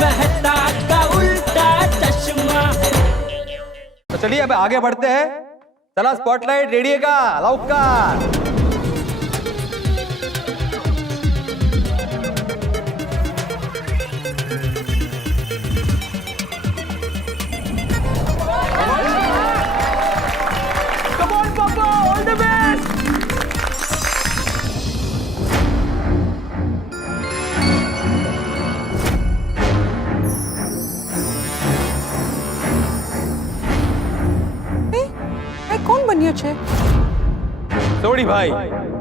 मेहता का उल्टा चश्मा। तो चलिए अब आगे बढ़ते हैं। चला स्पॉटलाइट रेडी का लौका। Come on, Papa, all the best. कौन बनिया छे? सोडी भाई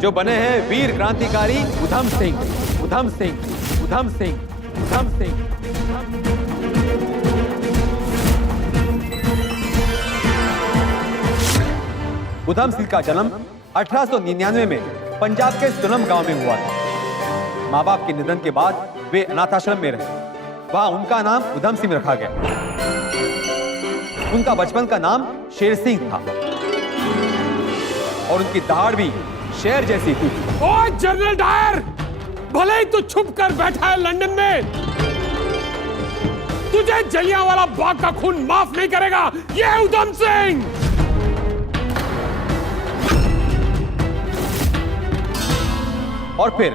जो बने हैं वीर क्रांतिकारी उधम सिंह, उधम सिंह, उधम सिंह, उधम सिंह। उधम सिंह का जन्म 1899 में पंजाब के सोनम गांव में हुआ था। माँ बाप के निधन के बाद वे अनाथाश्रम में रहे। वहां उनका नाम उधम सिंह रखा गया। उनका बचपन का नाम शेर सिंह था और उनकी दहाड़ भी शेर जैसी थी। ओए जनरल डायर, भले ही तू छुप कर बैठा है लंदन में, तुझे जलियांवाला बाग का खून माफ नहीं करेगा। ये है उधम सिंह। और फिर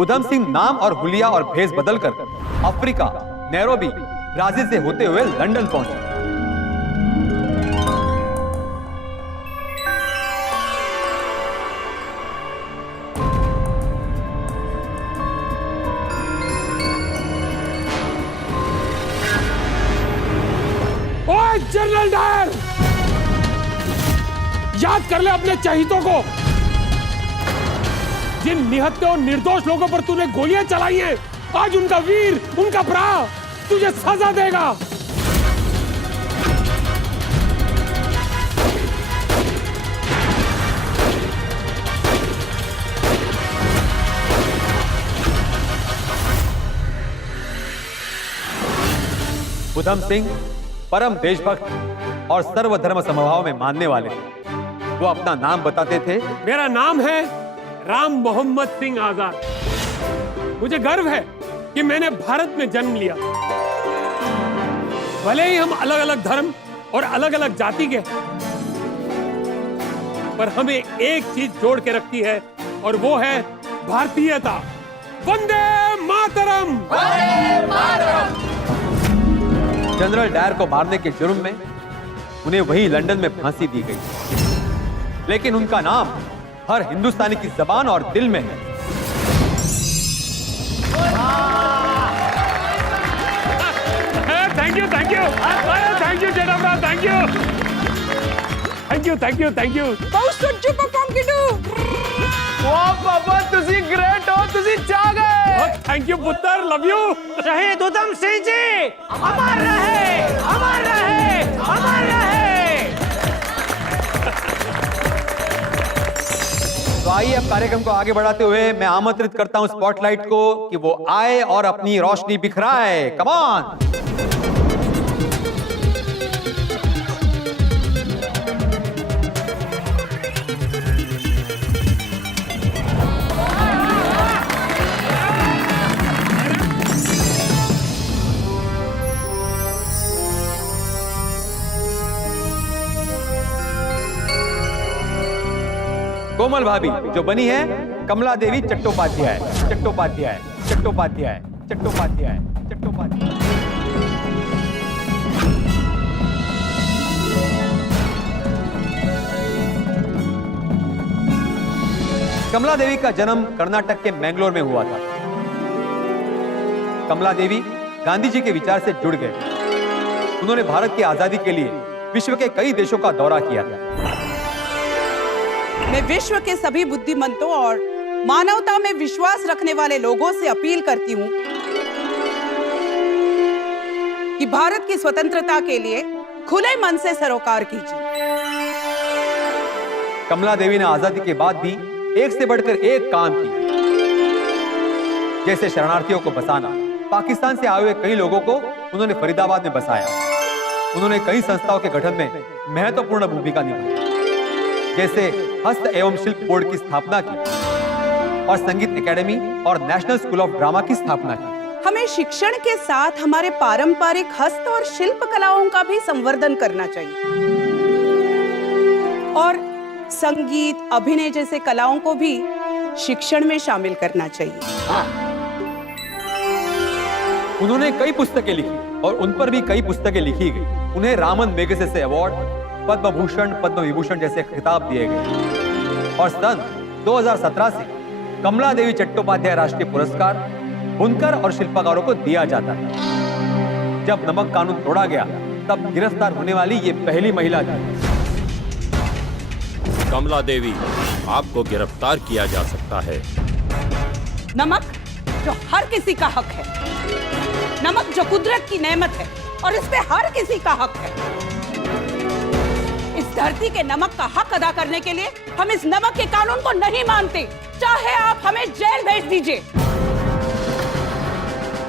उधम सिंह नाम और हुलिया और भेष बदलकर अफ्रीका नैरोबी ब्राजील से होते हुए लंदन पहुंचे। ओए जनरल डायर, याद कर ले अपने चहीतों को। जिन निहत्थे और निर्दोष लोगों पर तूने गोलियां चलाई हैं, आज उनका वीर, उनका भरा तुझे सजा देगा। उधम सिंह परम देशभक्त और सर्वधर्म समभाव में मानने वाले थे। वो अपना नाम बताते थे, मेरा नाम है राम मोहम्मद सिंह आजाद। मुझे गर्व है कि मैंने भारत में जन्म लिया। भले ही हम अलग अलग धर्म और अलग अलग जाति के, पर हमें एक चीज जोड़ के रखती है और वो है भारतीयता। वंदे मातरम। वंदे मातरम। जनरल डायर को मारने के जुर्म में उन्हें वही लंदन में फांसी दी गई, लेकिन उनका नाम हर हिंदुस्तानी की जबान और दिल में है। Thank you, thank you, thank you जेठामरा, thank you, thank you, thank you, thank you. बहुत सच्चू परफॉर्म किटू। वाह पापा, तुसी ग्रेट हो, तुसी जा गए। थैंक यू पुत्र, लव यू। शहीद उधम सिंह जी अमर रहे, अमर रहे, अमर रहे। तो आइए अब कार्यक्रम को आगे बढ़ाते हुए मैं आमंत्रित करता हूं स्पॉटलाइट को कि वो आए और अपनी रोशनी बिखराए। Come on. कोमल भाभी जो बनी है कमला देवी चट्टोपाध्याय, चट्टोपाध्याय, चट्टोपाध्याय, चट्टोपाध्याय, चट्टोपाध्याय। कमला देवी का जन्म कर्नाटक के मैंगलोर में हुआ था। कमला देवी गांधी जी के विचार से जुड़ गए। उन्होंने भारत की आजादी के लिए विश्व के कई देशों का दौरा किया था। मैं विश्व के सभी बुद्धिमंतों और मानवता में विश्वास रखने वाले लोगों से अपील करती हूं कि भारत की स्वतंत्रता के लिए खुले मन से सरोकार कीजिए। कमला देवी ने आजादी के बाद भी एक से बढ़कर एक काम किया, जैसे शरणार्थियों को बसाना। पाकिस्तान से आए हुए कई लोगों को उन्होंने फरीदाबाद में बसाया। उन्होंने कई संस्थाओं के गठन में महत्वपूर्ण भूमिका निभाई, जैसे हस्त एवं शिल्प बोर्ड की स्थापना की और संगीत एकेडमी और नेशनल स्कूल ऑफ ड्रामा की स्थापना की। हमें शिक्षण के साथ हमारे पारंपरिक हस्त और शिल्प कलाओं का भी संवर्धन करना चाहिए और संगीत, अभिनय जैसे कलाओं को भी शिक्षण में शामिल करना चाहिए। उन्होंने कई पुस्तकें लिखी और उन पर भी कई पुस्तकें लिखी गई। उन्हें रामन मेगसेसे अवार्ड, पद्म भूषण, पद्म विभूषण जैसे खिताब दिए गए और सन 2017 से कमला देवी चट्टोपाध्याय राष्ट्रीय पुरस्कार बुनकर और शिल्पकारों को दिया जाता है। जब नमक कानून तोड़ा गया तब गिरफ्तार होने वाली ये पहली महिला थी। कमला देवी, आपको गिरफ्तार किया जा सकता है। नमक जो हर किसी का हक है, नमक जो कुदरत की नेमत है और इस पे हर किसी का हक है। इस धरती के नमक का हक अदा करने के लिए हम इस नमक के कानून को नहीं मानते, चाहे आप हमें जेल भेज दीजिए।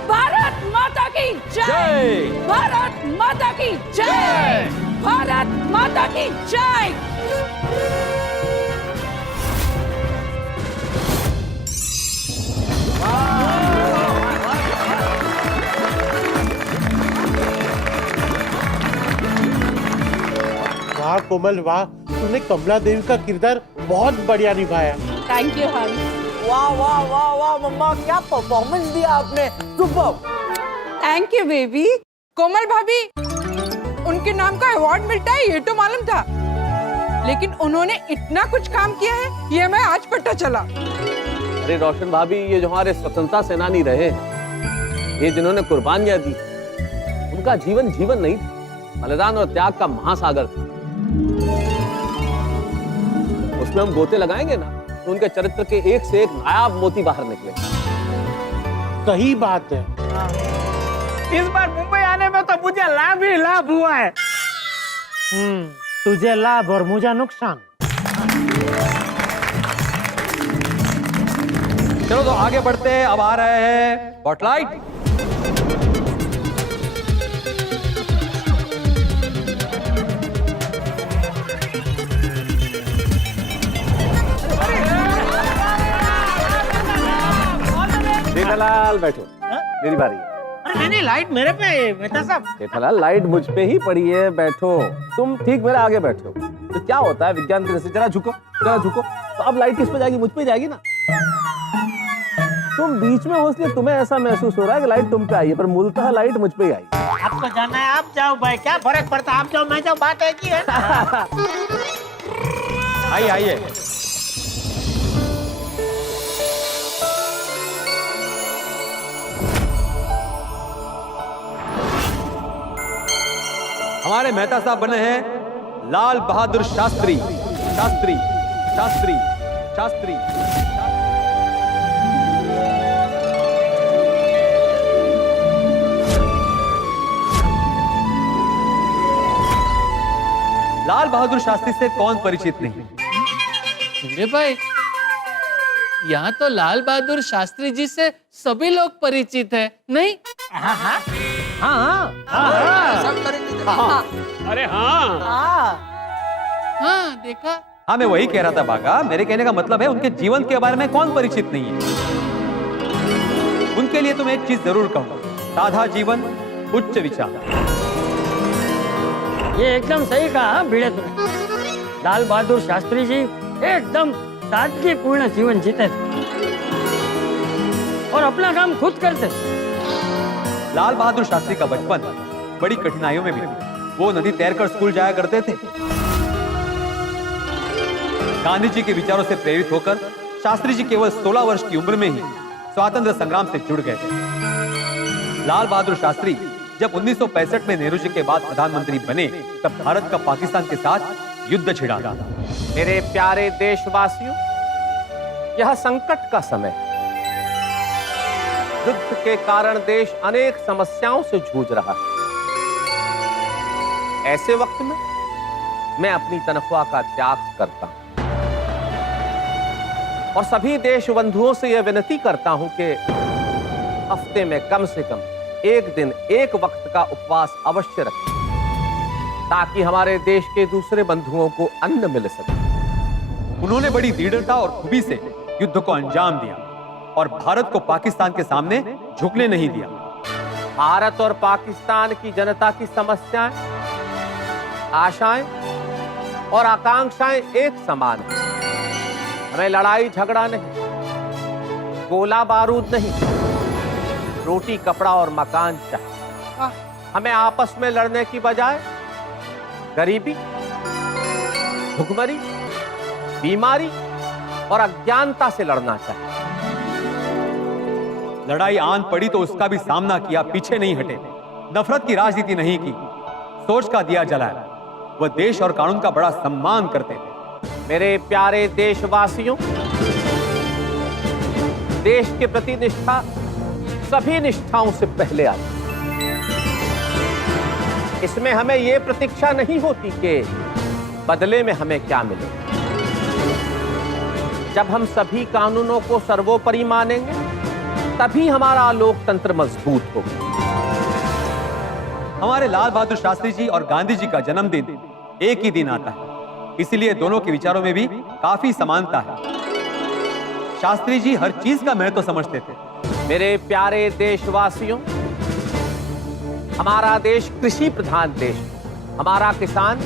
भारत माता की जय! भारत माता की जय! भारत माता की जय! वाह कोमल वाह, तूने कमला देवी का किरदार बहुत बढ़िया निभाया। थैंक यू हन। वाह वाह वाह वाह मम्मा, क्या परफॉर्मेंस दिया आपने, super. Thank you baby. Komal भाभी, उनके नाम का अवार्ड मिलता है ये तो मालूम था, लेकिन उन्होंने इतना कुछ काम किया है ये मैं आज पता चला। अरे रोशन भाभी, ये जो हमारे स्वतंत्रता सेनानी रहे हैं, ये जिन्होंने कुर्बानियां दी, उनका जीवन जीवन नहीं था, बलिदान और त्याग का महासागर था। उसमें हम गोते लगाएंगे ना तो उनके चरित्र के एक से एक नायाब मोती बाहर निकले। सही बात है। इस बार मुंबई आने में तो मुझे लाभ ही लाभ हुआ है। तुझे लाभ और मुझे नुकसान। चलो तो आगे बढ़ते हैं। अब आ रहे हैं स्पॉटलाइट। जेठालाल बैठो, मेरी बारी है। अरे नहीं, लाइट मेरे पे है मेहता साहब। जेठालाल, लाइट मुझ पे ही पड़ी है, बैठो। तुम ठीक मेरे आगे बैठो। तो क्या होता है विज्ञान की दृष्टि, जरा झुको, जरा झुको। तो अब लाइट किस पे जाएगी? मुझ पे जाएगी ना। तुम बीच में हो इसलिए तुम्हें ऐसा महसूस हो रहा है कि लाइट तुम पे आई है, पर मूलतः लाइट मुझ पे ही आई। आपको जाना है आप जाओ भाई, क्या फर्क पड़ता, आप जाओ मैं जाओ, बात है की है। आइए आइए। हमारे मेहता साहब बने हैं लाल बहादुर शास्त्री। शास्त्री शास्त्री शास्त्री। लाल बहादुर शास्त्री से कौन परिचित नहीं? अरे भाई, यहाँ तो लाल बहादुर शास्त्री जी से सभी लोग परिचित हैं, नहीं? हाँ हाँ सब परिचित हैं। हाँ। अरे हाँ हाँ, देखा। हाँ, मैं वही कह रहा था बागा। मेरे कहने का मतलब है उनके जीवन के बारे में कौन परिचित नहीं है। उनके लिए तो मैं एक चीज जरूर कहूंगा, साधा जीवन, उच्च विचार। ये एकदम सही कहा भिड़े तुमने। लाल बहादुर शास्त्री जी एकदम सादगीपूर्ण जीवन जीते थे और अपना काम खुद करते थे। लाल बहादुर शास्त्री का बचपन बड़ी कठिनाइयों में बीता। वो नदी तैरकर स्कूल जाया करते थे। गांधी जी के विचारों से प्रेरित होकर शास्त्री जी केवल 16 वर्ष की उम्र में ही स्वातंत्र्य संग्राम से जुड़ गए थे। लाल बहादुर शास्त्री जब 1965 में नेहरू जी के बाद प्रधानमंत्री बने, तब भारत का पाकिस्तान के साथ युद्ध छिड़ा। मेरे प्यारे देशवासियों, यह संकट का समय है। युद्ध के कारण देश अनेक समस्याओं से जूझ रहा है। ऐसे वक्त में मैं अपनी तनख्वाह का त्याग करता हूं और सभी देश बंधुओं से यह विनती करता हूं कि हफ्ते में कम से कम एक दिन एक वक्त का उपवास अवश्य रखें, ताकि हमारे देश के दूसरे बंधुओं को अन्न मिल सके। उन्होंने बड़ी दृढ़ता और खूबी से युद्ध को अंजाम दिया और भारत को पाकिस्तान के सामने झुकने नहीं दिया। भारत और पाकिस्तान की जनता की समस्याएं, आशाएं और आकांक्षाएं एक समान हैं। हमें लड़ाई झगड़ा नहीं, गोला बारूद नहीं, रोटी कपड़ा और मकान चाहिए। हमें आपस में लड़ने की बजाय गरीबी, भुखमरी, बीमारी और अज्ञानता से लड़ना चाहिए। लड़ाई आन पड़ी तो उसका भी सामना किया, पीछे नहीं हटे। नफरत की राजनीति नहीं की, सोच का दिया जलाया। वह देश और कानून का बड़ा सम्मान करते थे। मेरे प्यारे देशवासियों, देश के प्रति निष्ठा सभी निष्ठाओं से पहले आती है। इसमें हमें यह प्रतीक्षा नहीं होती कि बदले में हमें क्या मिले। जब हम सभी कानूनों को सर्वोपरि मानेंगे, तभी हमारा लोकतंत्र मजबूत होगा। हमारे लाल बहादुर शास्त्री जी और गांधी जी का जन्मदिन एक ही दिन आता है, इसलिए दोनों के विचारों में भी काफी समानता है। शास्त्री जी हर चीज का महत्व समझते थे। मेरे प्यारे देशवासियों, हमारा देश कृषि प्रधान देश है। हमारा किसान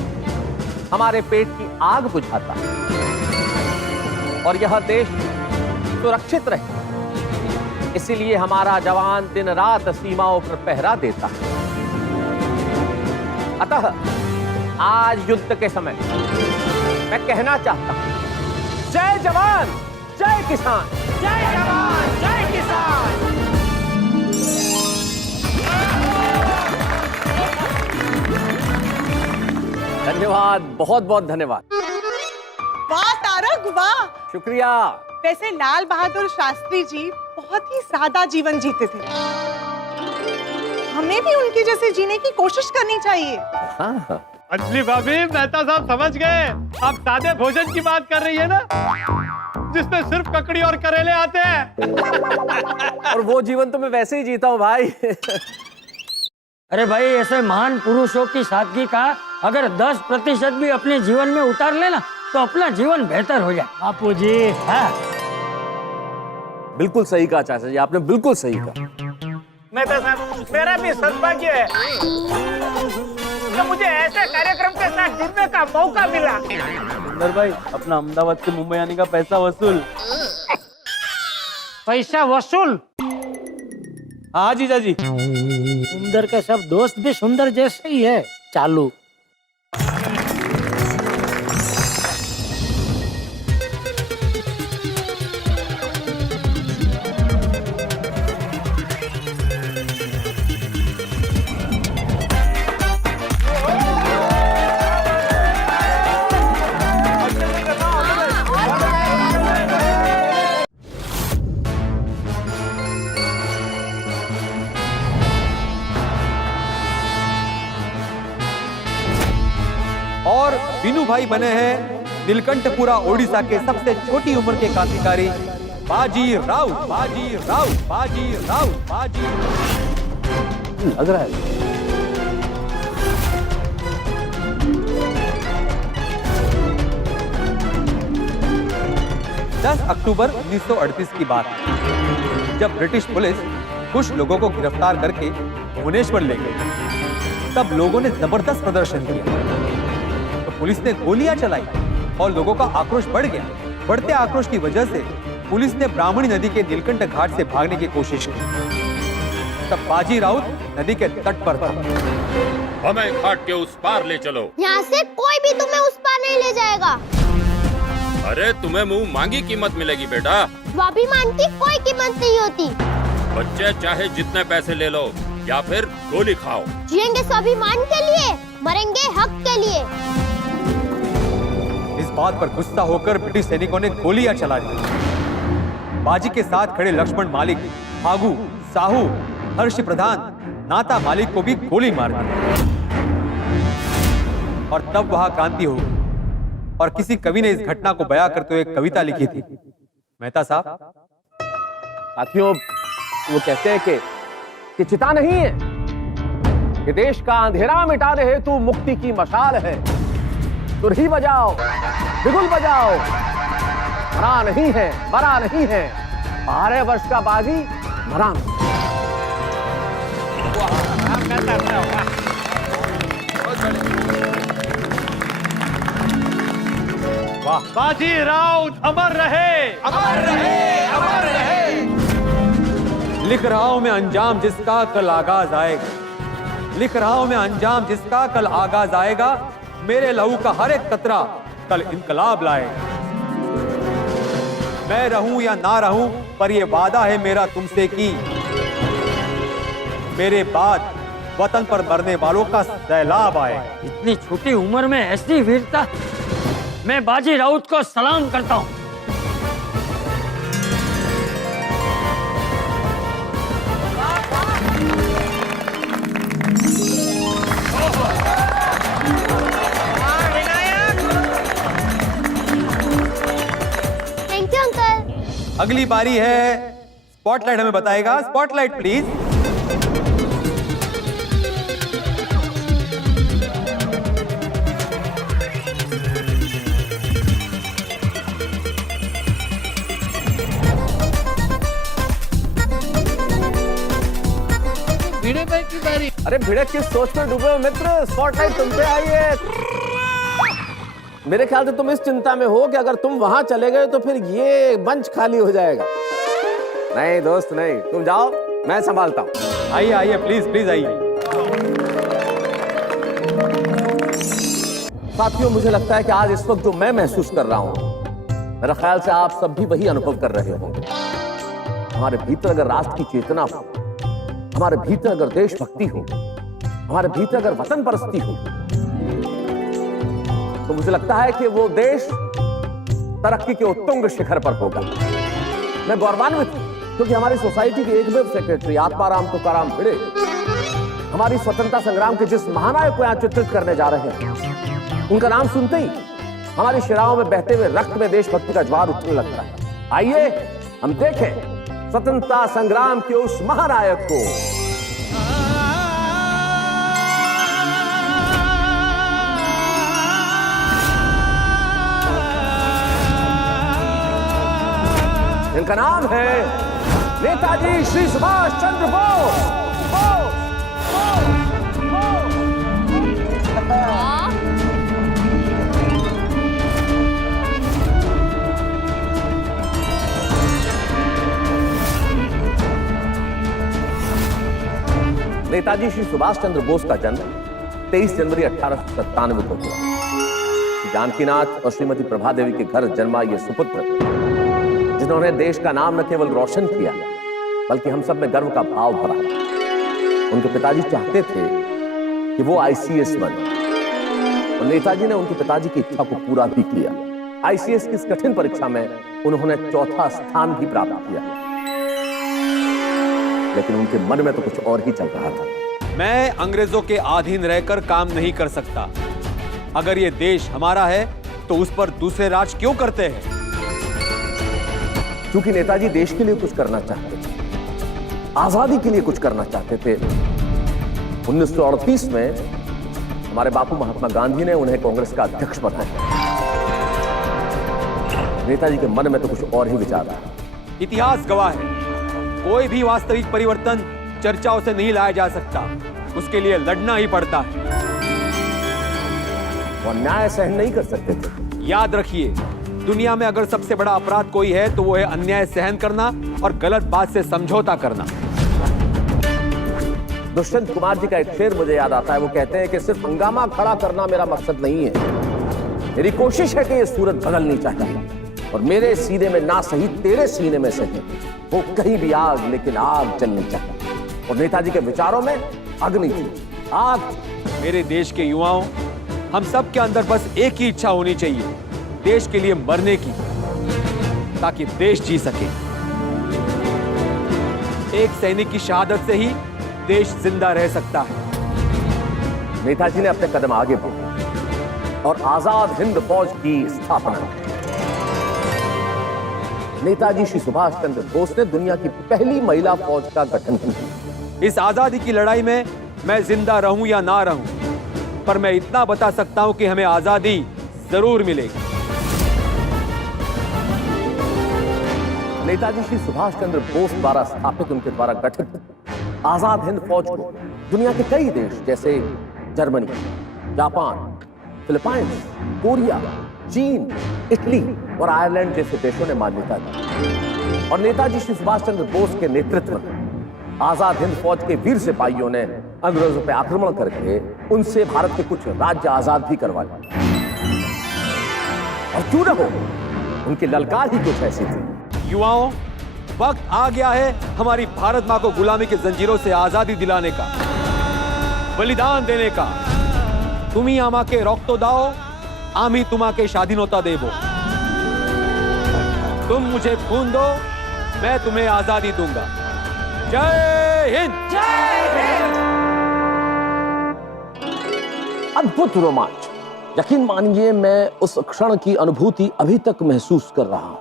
हमारे पेट की आग बुझाता है और यह देश सुरक्षित रहे, इसलिए हमारा जवान दिन रात सीमाओं पर पहरा देता है। अतः आज युद्ध के समय मैं कहना चाहता हूं, जय जवान जय किसान। जय जवान जय किसान। धन्यवाद, बहुत बहुत धन्यवाद। वाह तारक वाह। शुक्रिया। वैसे लाल बहादुर शास्त्री जी बहुत ही सादा जीवन जीते थे। हमें भी उनके जैसे जीने की कोशिश करनी चाहिए। हाँ। अंजलि भाभी, मेहता साहब समझ गए। आप सादे भोजन की बात कर रही है ना, जिसमें सिर्फ ककड़ी और करेले आते हैं। और वो जीवन तो मैं वैसे ही जीता हूँ भाई। अरे भाई, ऐसे महान पुरुषों की सादगी का अगर 10% भी अपने जीवन में उतार लेना तो अपना जीवन बेहतर हो जाए। बापू जी। हाँ, बिल्कुल सही कहा चाचा जी, आपने बिल्कुल सही कहा। मेहता साहब, मेरा भी सौभाग्य है तो मुझे ऐसे कार्यक्रम के साथ जुड़ने का मौका मिला। सुंदर भाई, अपना अहमदाबाद से मुंबई आने का पैसा वसूल। पैसा वसूल? हाँ जीजा जी। सुंदर के सब दोस्त भी सुंदर जैसे ही है। चालू। और बीनू भाई बने हैं नीलकंठपुरा ओडिशा के सबसे छोटी उम्र के क्रांतिकारी बाजी राव। बाजी राव, बाजी राव, बाजी। लग रहा है 10 अक्टूबर 1938 की बात है, जब ब्रिटिश पुलिस कुछ लोगों को गिरफ्तार करके भुवनेश्वर ले गई। तब लोगों ने जबरदस्त प्रदर्शन किया तो पुलिस ने गोलियां चलाई और लोगों का आक्रोश बढ़ गया। बढ़ते आक्रोश की वजह से पुलिस ने ब्राह्मणी नदी के नीलकंठ घाट से भागने की कोशिश की। तब बाजी राउत नदी के तट पर था। हमें घाट के उस पार ले चलो। यहाँ से कोई भी तुम्हें उस पार नहीं ले जाएगा। अरे तुम्हें मुंह मांगी कीमत मिलेगी बेटा। स्वाभिमान की कोई कीमत नहीं होती। बच्चे चाहे जितने पैसे ले लो या फिर गोली खाओ। जिएंगे स्वाभिमान के लिए, मरेंगे हक के लिए। इस बात पर गुस्सा होकर ब्रिटिश सैनिकों ने गोलियां चला दी। बाजी के साथ खड़े लक्ष्मण मालिक, फागू, साहू, हर्ष प्रधान, नाता मालिक को भी गोली मार दी। और तब वहां क्रांति हो गई। और किसी कवि ने इस घटना को बयां करते हुए एक कविता लिखी थी। मेहता साहब। साथियों, वो कहते हैं कि चिता नहीं है, कि देश का अंधेरा मिटाने हेतु मुक्ति की मशाल है। तुरही बजाओ, बिगुल बजाओ, मरा नहीं है, मरा नहीं है। 12 वर्ष का बाजी मरा नहीं। वाह, बाजी राउत अमर रहे, अमर रहे, अमर रहे। लिख रहा हूं मैं अंजाम जिसका कल आगाज आएगा, लिख रहा हूं मैं अंजाम जिसका कल आगाज आएगा, मेरे लहू का हर एक कतरा कल इनकलाब लाएगा। मैं रहूं या ना रहूं पर यह वादा है मेरा तुमसे कि मेरे बाद वतन पर मरने वालों का सैलाब आएगा। इतनी छोटी उम्र में ऐसी वीरता, मैं बाजी राउत को सलाम करता हूँ। Thank you uncle. अगली बारी है स्पॉटलाइट हमें बताएगा। Spotlight please. भिड़े भाई की बारी। अरे भिड़क किस सोच में डूबे हो मित्र, स्पॉटलाइट तुम पे आई है। मेरे ख्याल से तुम इस चिंता में हो कि अगर तुम वहां चले गए तो फिर ये मंच खाली हो जाएगा। नहीं दोस्त नहीं, तुम जाओ, मैं संभालता हूं। आइए आइए प्लीज प्लीज आइए। साथियों, मुझे लगता है कि आज इस वक्त जो मैं महसूस कर रहा हूं, मेरा ख्याल से आप सब भी वही अनुभव कर रहे होंगे। हमारे भीतर अगर राष्ट्र की चेतना हो, हमारे भीतर अगर देशभक्ति हो, हमारे भीतर अगर वतन परस्ती हो, तो मुझे लगता है कि वो देश तरक्की के उत्तुंग शिखर पर होगा। मैं गौरवान्वित हूं क्योंकि हमारी सोसाइटी के एकमेव सेक्रेटरी आत्माराम तुकाराम भिड़े हमारी स्वतंत्रता संग्राम के जिस महानायक को यहां चित्रित करने जा रहे हैं, उनका नाम सुनते ही हमारी शिराओं में बहते हुए रक्त में देशभक्ति का ज्वार उठने लगता है। आइए हम देखें स्वतंत्रता संग्राम के उस महानायक को। इनका नाम है नेताजी श्री सुभाष चंद्र बोस। नेताजी श्री सुभाष चंद्र बोस का जन्म 23 जनवरी 1897 को हुआ। जानकीनाथ और श्रीमती प्रभा देवी के घर जन्मा ये सुपुत्र, जिन्होंने देश का नाम न केवल रोशन किया बल्कि हम सब में गर्व का भाव भरा। उनके पिताजी चाहते थे कि वो आईसीएस बने और नेताजी ने उनके पिताजी की इच्छा को पूरा भी किया। आईसीएस की इस कठिन परीक्षा में उन्होंने चौथा स्थान भी प्राप्त किया, लेकिन उनके मन में तो कुछ और ही चल रहा था। मैं अंग्रेजों के अधीन रहकर काम नहीं कर सकता। अगर ये देश हमारा है तो उस पर दूसरे राज क्यों करते हैं? क्योंकि नेताजी देश के लिए कुछ करना चाहते थे, आजादी के लिए कुछ करना चाहते थे। 1938 में हमारे बापू महात्मा गांधी ने उन्हें कांग्रेस का अध्यक्ष बनाया। नेताजी के मन में तो कुछ और ही विचार था। इतिहास गवाह है, कोई भी वास्तविक परिवर्तन चर्चाओं से नहीं लाया जा सकता, उसके लिए लड़ना ही पड़ता है। वो अन्याय सहन नहीं कर सकते थे। याद रखिए, दुनिया में अगर सबसे बड़ा अपराध कोई है तो वो है अन्याय सहन करना और गलत बात से समझौता करना। दुष्यंत कुमार जी का एक शेर मुझे याद आता है। वो कहते हैं कि सिर्फ हंगामा खड़ा करना मेरा मकसद नहीं है, मेरी कोशिश है कि ये सूरत बदलनी चाहिए और मेरे सीने में ना सही तेरे सीने में सही वो कहीं भी आग, लेकिन आग जलनी चाहिए। और नेताजी के विचारों में अग्नि थी, आग। मेरे देश के युवाओं, हम सब के अंदर बस एक ही इच्छा होनी चाहिए, देश के लिए मरने की, ताकि देश जी सके। एक सैनिक की शहादत से ही देश जिंदा रह सकता है। नेताजी ने अपने कदम आगे बढ़ाए और आजाद हिंद फौज की स्थापना की। नेताजी श्री सुभाष चंद्र बोस ने दुनिया की पहली महिला फौज का गठन किया। इस आजादी की लड़ाई में मैं जिंदा रहूं या ना रहूं, पर मैं इतना बता सकता हूं कि हमें आजादी जरूर मिलेगी। नेताजी श्री सुभाष चंद्र बोस द्वारा स्थापित, उनके द्वारा गठित आजाद हिंद फौज को दुनिया के कई देश जैसे जर्मनी, जापान, फिलीपाइंस, कोरिया, चीन, इटली और आयरलैंड जैसे देशों ने मान्यता दी। और नेताजी श्री सुभाष चंद्र बोस के नेतृत्व में आजाद हिंद फौज के वीर सिपाहियों ने अंग्रेजों पर आक्रमण करके उनसे भारत के कुछ राज्य आजाद भी करवाए। और क्यों न हो, उनकी ललकार ही कुछ ऐसी थी। युवाओं, वक्त आ गया है हमारी भारत मां को गुलामी की जंजीरों से आजादी दिलाने का, बलिदान देने का। तुम्ही आमाके रक्त दाओ, आम्ही तुम्हाके स्वाधीनता देबो। तुम मुझे खून दो, मैं तुम्हें आजादी दूंगा। जय हिंद। अद्भुत रोमांच, यकीन मानिए मैं उस क्षण की अनुभूति अभी तक महसूस कर रहा हूं।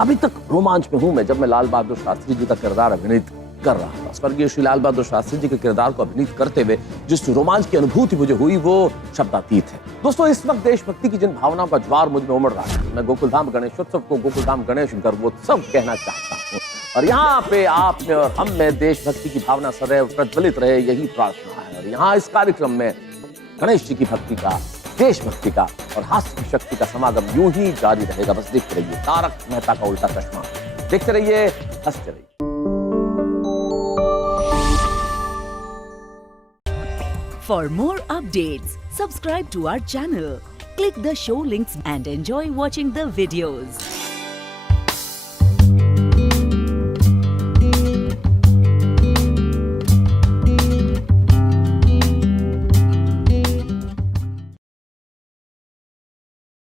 अभी तक रोमांच में हूं मैं जब मैं लाल बहादुर शास्त्री जी का किरदार अभिनीत कर रहा था। स्वर्गीय श्री लाल बहादुर शास्त्री जी के किरदार को अभिनीत करते हुए जिस रोमांच की अनुभूति मुझे हुई वो शब्दातीत है। दोस्तों, इस वक्त देशभक्ति की जिन भावनाओं का ज्वार मुझ में उमड़ रहा है, मैं गोकुलधाम गणेशोत्सव को गोकुलधाम गणेश गर्वोत्सव कहना चाहता हूँ। और यहाँ पे आप में और हम में देशभक्ति की भावना सदैव प्रज्वलित रहे, यही प्रार्थना है। और यहाँ इस कार्यक्रम में गणेश जी की भक्ति का, देशभक्ति का और हास्य की शक्ति का समागम यूं ही जारी रहेगा। बस देखते रहिए तारक मेहता का उल्टा चश्मा, देखते रहिए, हंसते रहिए। For more updates, subscribe to our channel, click the show links and enjoy watching the videos.